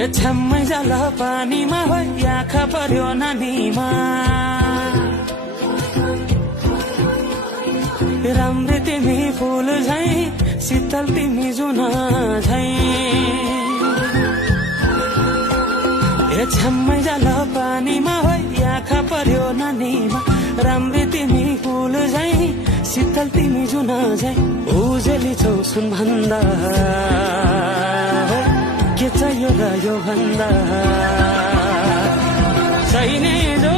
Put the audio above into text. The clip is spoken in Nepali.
ए छ्याम्मै जाल पानीमा हो आँखा पर्यो नानीमा राम्रै तिमी फुल झै शीतल तिमी जुन झै ए छ्याम्मै जाल पानीमा हो आँखा पर्यो नानीमा राम्रै तिमी फुल झै शीतल तिमी जुन झै उजेली छौ सुन भन्दा के चाहियो र यो भन्दा छैन जो